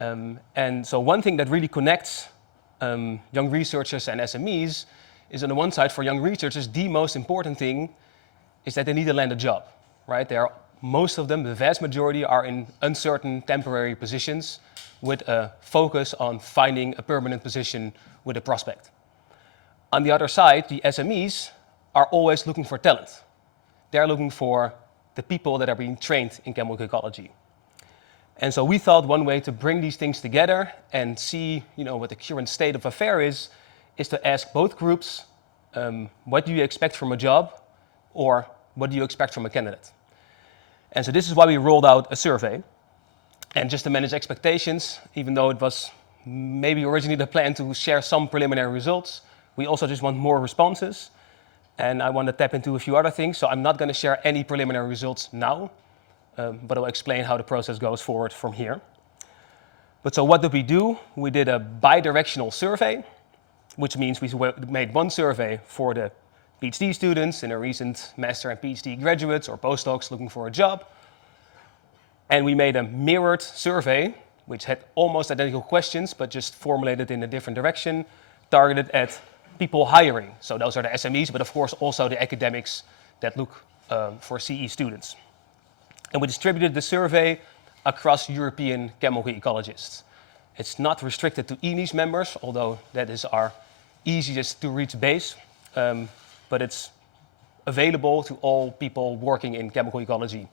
And so one thing that really connects young researchers and SMEs is, on the one side, for young researchers, the most important thing is that they need to land a job, right? Most of them, the vast majority, are in uncertain temporary positions with a focus on finding a permanent position with a prospect. On the other side, the SMEs are always looking for talent. They're looking for the people that are being trained in chemical ecology. And so we thought one way to bring these things together and see, what the current state of affairs is to ask both groups, what do you expect from a job, or what do you expect from a candidate? And so this is why we rolled out a survey. And just to manage expectations, even though it was maybe originally the plan to share some preliminary results, we also just want more responses. And I want to tap into a few other things, so I'm not going to share any preliminary results now, but I'll explain how the process goes forward from here. But so what did we do? We did a bi-directional survey, which means we made one survey for the PhD students and the recent master and PhD graduates or postdocs looking for a job. And we made a mirrored survey, which had almost identical questions, but just formulated in a different direction, targeted at people hiring. So those are the SMEs, but of course also the academics that look for CE students. And we distributed the survey across European chemical ecologists. It's not restricted to ENIS members, although that is our easiest to reach base, but it's available to all people working in chemical ecology.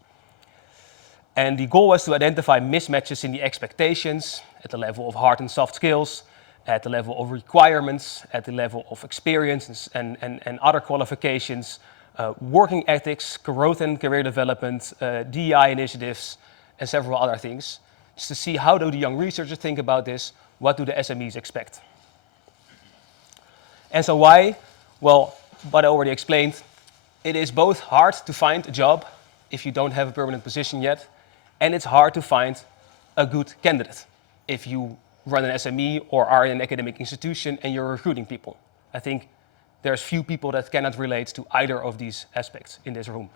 And the goal was to identify mismatches in the expectations at the level of hard and soft skills, at the level of requirements, at the level of experience and other qualifications, working ethics, growth and career development, DEI initiatives, and several other things, just to see how do the young researchers think about this, what do the SMEs expect. And so why? Well, what I already explained, it is both hard to find a job if you don't have a permanent position yet, and it's hard to find a good candidate if you run an SME or are in an academic institution and you're recruiting people. I think there's few people that cannot relate to either of these aspects in this room.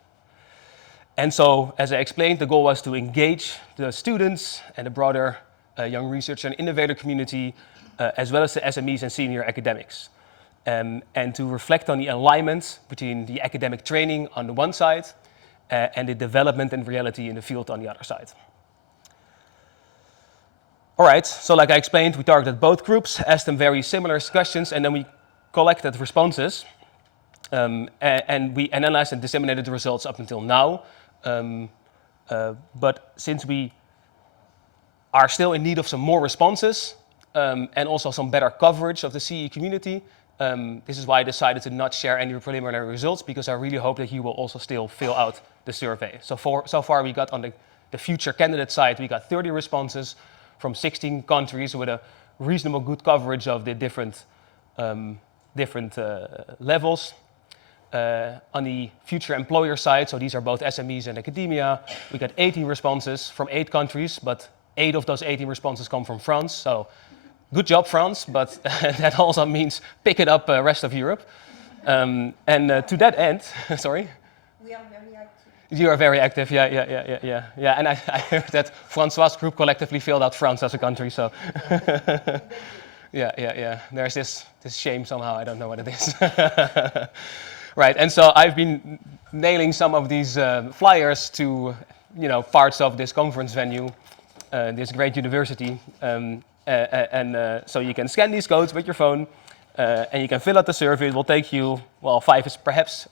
And so, as I explained, the goal was to engage the students and the broader young researcher and innovator community, as well as the SMEs and senior academics, and to reflect on the alignment between the academic training on the one side and the development and reality in the field on the other side. All right, so like I explained, we targeted both groups, asked them very similar questions, and then we collected responses, and we analyzed and disseminated the results up until now. But since we are still in need of some more responses and also some better coverage of the CE community, this is why I decided to not share any preliminary results, because I really hope that you will also still fill out the survey. So far we got on the future candidate side, we got 30 responses from 16 countries with a reasonable good coverage of the different levels. On the future employer side, so these are both SMEs and academia, we got 18 responses from 8 countries, but 8 of those 18 responses come from France. So good job, France, but that also means pick it up rest of Europe. To that end, sorry? We are very active. You are very active, yeah. And I heard that Francois' group collectively filled out France as a country, so. Yeah. There's this shame somehow, I don't know what it is. Right, and so I've been nailing some of these flyers to, parts of this conference venue, this great university. So you can scan these codes with your phone, and you can fill out the survey. It will take you, 5 is perhaps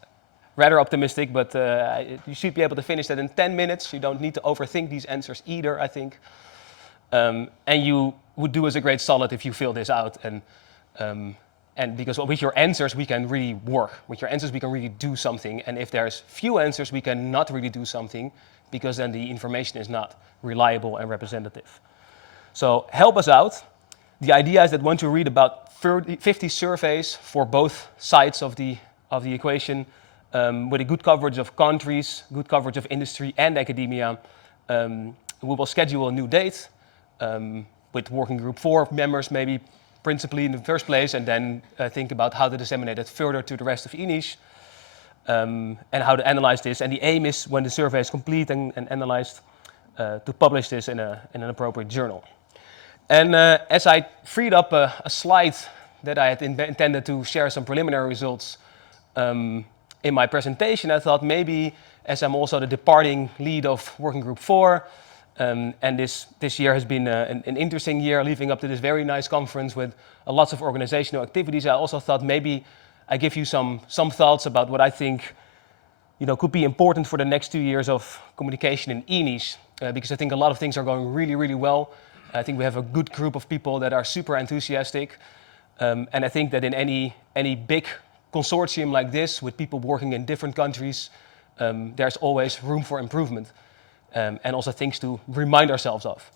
rather optimistic, but you should be able to finish that in 10 minutes. You don't need to overthink these answers either, I think. And you would do us a great solid if you fill this out. And because with your answers, we can really work. With your answers, we can really do something. And if there's few answers, we can not really do something, because then the information is not reliable and representative. So help us out. The idea is that once you read about 50 surveys for both sides of the equation, with a good coverage of countries, good coverage of industry and academia, we will schedule a new date with working group 4 members, maybe principally in the first place, and then think about how to disseminate it further to the rest of ENIS, and how to analyze this. And the aim is, when the survey is complete and analyzed, to publish this in an appropriate journal. And as I freed up a slide that I had intended to share some preliminary results in my presentation, I thought maybe, as I'm also the departing lead of Working Group 4, and this year has been an interesting year leading up to this very nice conference with lots of organizational activities, I also thought maybe I give you some thoughts about what I think could be important for the next 2 years of communication in e-niche, because I think a lot of things are going really, really well. I think we have a good group of people that are super enthusiastic, and I think that in any big consortium like this, with people working in different countries, there's always room for improvement, and also things to remind ourselves of.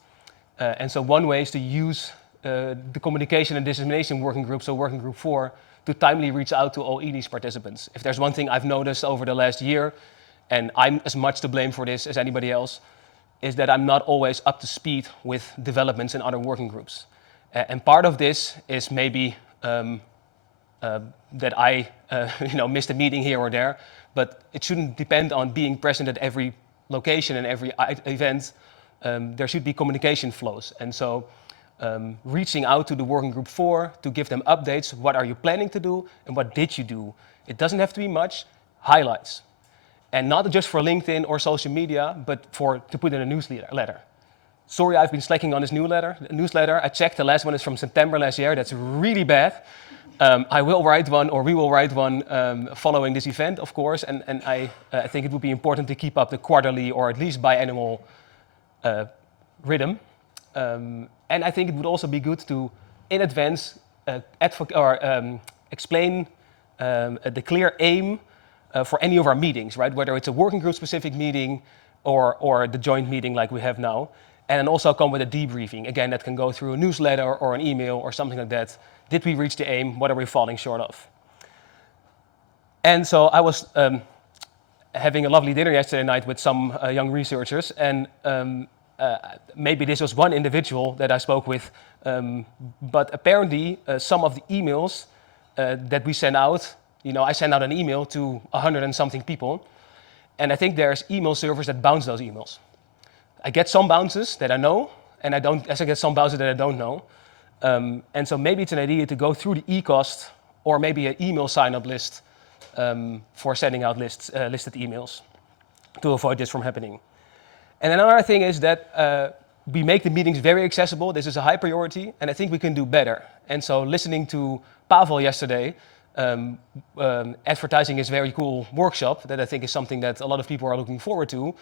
And so one way is to use the communication and dissemination working group, so working group 4, to timely reach out to all e-niche participants. If there's one thing I've noticed over the last year, and I'm as much to blame for this as anybody else, is that I'm not always up to speed with developments in other working groups. And part of this is maybe that I missed a meeting here or there, but it shouldn't depend on being present at every location and every event. There should be communication flows. And so reaching out to the working group 4 to give them updates. What are you planning to do and what did you do? It doesn't have to be much, highlights. And not just for LinkedIn or social media, but to put in a newsletter. Sorry, I've been slacking on this newsletter. I checked, the last one is from September last year. That's really bad. I will write one, or we will write one following this event, of course. And I think it would be important to keep up the quarterly or at least biannual rhythm. And I think it would also be good to, in advance, explain the clear aim for any of our meetings, right? Whether it's a working group specific meeting or the joint meeting like we have now. And then also come with a debriefing. Again, that can go through a newsletter or an email or something like that. Did we reach the aim? What are we falling short of? And so I was having a lovely dinner yesterday night with some young researchers, and maybe this was one individual that I spoke with, but apparently some of the emails that we send out, I send out an email to 100 and something people, and I think there's email servers that bounce those emails. I get some bounces that I know, and I get some bounces that I don't know. And so maybe it's an idea to go through the e-cost or maybe an email sign-up list for sending out listed emails to avoid this from happening. And another thing is that we make the meetings very accessible. This is a high priority, and I think we can do better. And so listening to Pavel yesterday, advertising his very cool workshop, that I think is something that a lot of people are looking forward to,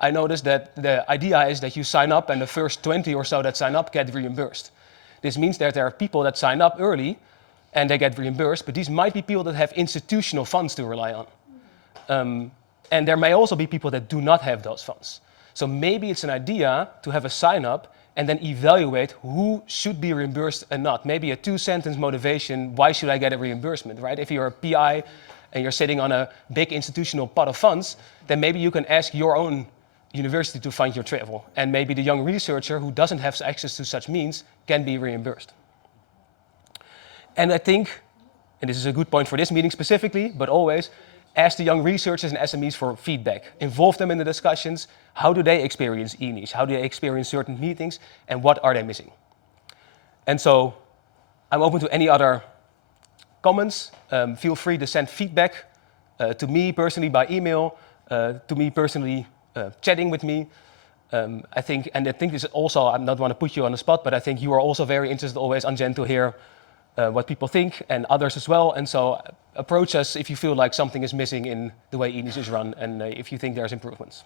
I noticed that the idea is that you sign up and the first 20 or so that sign up get reimbursed. This means that there are people that sign up early and they get reimbursed, but these might be people that have institutional funds to rely on. And there may also be people that do not have those funds. So maybe it's an idea to have a sign up and then evaluate who should be reimbursed and not. Maybe a 2-sentence motivation, why should I get a reimbursement, right? If you're a PI and you're sitting on a big institutional pot of funds, then maybe you can ask your own university to fund your travel. And maybe the young researcher who doesn't have access to such means can be reimbursed. And I think, and this is a good point for this meeting specifically, but always, ask the young researchers and SMEs for feedback. Involve them in the discussions. How do they experience e-niche? How do they experience certain meetings? And what are they missing? And so I'm open to any other comments. Feel free to send feedback to me personally by email, to me personally chatting with me. I think this is also, I don't want to put you on the spot, but I think you are also very interested always, Anjen, to hear what people think and others as well. And so approach us if you feel like something is missing in the way e-niche is run and if you think there's improvements.